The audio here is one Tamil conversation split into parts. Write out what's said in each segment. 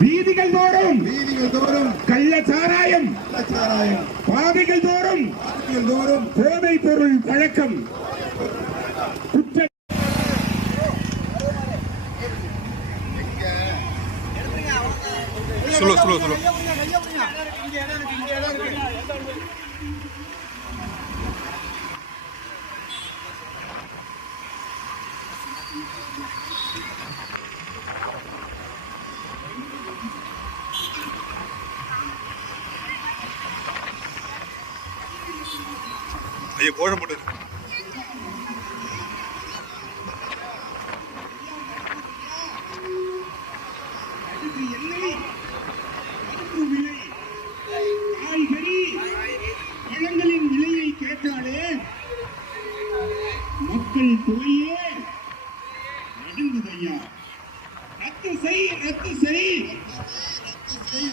வீதிகள் தோறும் வீதிகள் தோறும் கள்ள சாராயம் கள்ளச்சாராயம் பாதைகள் தோறும் தோறும் போதைப் பொருள் பழக்கம் குற்ற ஸ்லோ ஸ்லோ ஸ்லோ ஐயோ கோழம் போட்டு காய்கறி கேட்டாலே மக்கள் தொகையே நடுங்குதையா? ரத்து செய் ரத்து செய்.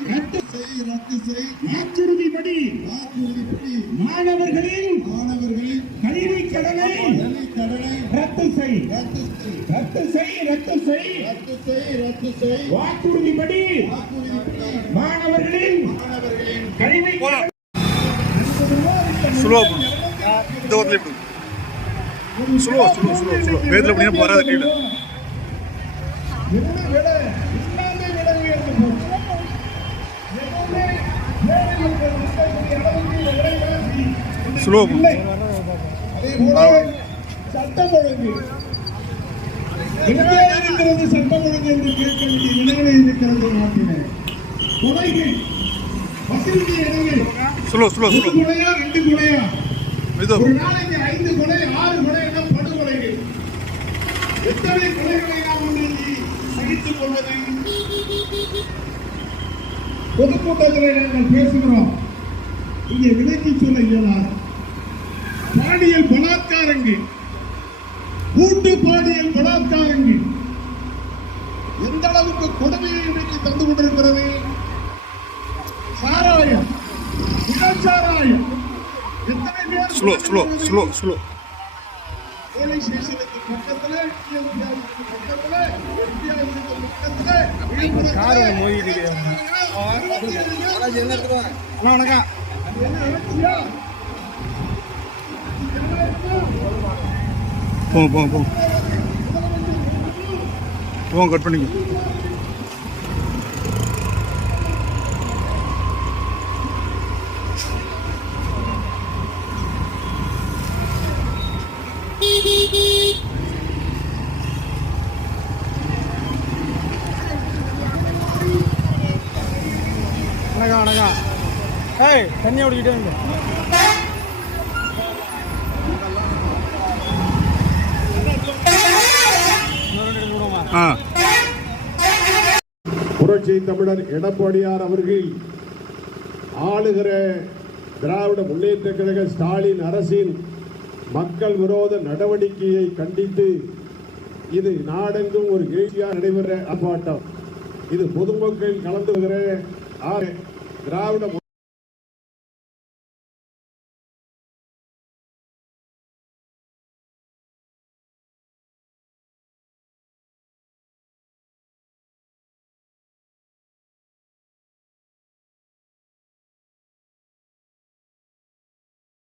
ரத்து செய் ரத்து செய். வாக்குறுதிப்படி வாக்குறுதிப்படி மாணவர்களின் மாணவர்களின் கல்வி கடனை கல்வி கடனை ரத்து செய். ரத்து செய். ரத்து செய் ரத்து செய். ரத்து செய் ரத்து செய். வாக்குறுதிப்படி வாக்குறுதிப்படி மாணவர்களின் மாணவர்களின் கல்வி போலாம். ஸ்லோ பண்ணு இந்த ஓரத்தில் இப்படி ஸ்லோ ஸ்லோ ஸ்லோ ஸ்லோ வேதில் அப்படியே போகாத கீழே ஸ்லோ சட்டம் ஒழுங்கு. எங்கே இருக்கிறது சட்டம் ஒழுங்கு என்று கேட்க வேண்டிய நிலையிலே இருக்கிறது நாட்டிலே கொலைகள் ஸ்லோ ஸ்லோ ஸ்லோ. கொலையா ரெண்டு கொலையா ஒரு நாளைக்கு ஐந்து கொலை ஆறு கொலை எல்லாம் படுகொலைகள். எத்தனை கொலைகளை நாம் இன்றைக்கு சகித்துக் கொள்வது பொதுக்கூட்டத்தில் நாங்கள் பேசுகிறோம். இங்கே விலக்கி சொல்ல இயலாது. பாலியல் பலாத்காரங்கள் கூட்டு பாலியல் பலாத்காரங்கள் எந்த அளவுக்கு கொடுமையை இன்றைக்கு தந்து கொண்டிருக்கிறது? சாராயம். இளச்சாராயம் எத்தனை பேர் slow slow slow slow police ஸ்டேஷனுக்கு பக்கத்துல பக்கத்துல வித்தியாசத்துக்கு பக்கத்துல கார் மோதிட்டு வணக்கம் போங்க போங்க போங்க. போங்க கட் பண்ணிக்க. வணக்கம் வணக்கம் ஏய் தண்ணி ஓடிக்கிட்டே ஆ. புரட்சி தமிழர் எடப்பாடியார் அவர்கள் ஆளுகிற திராவிட முன்னேற்ற கழக ஸ்டாலின் அரசின் மக்கள் விரோத நடவடிக்கையை கண்டித்து இது நாடெங்கும் ஒரு எழுச்சியாக நடைபெற ஆர்ப்பாட்டம் இது பொதுமக்கள் கலந்து வருகிற ஆ- திராவிட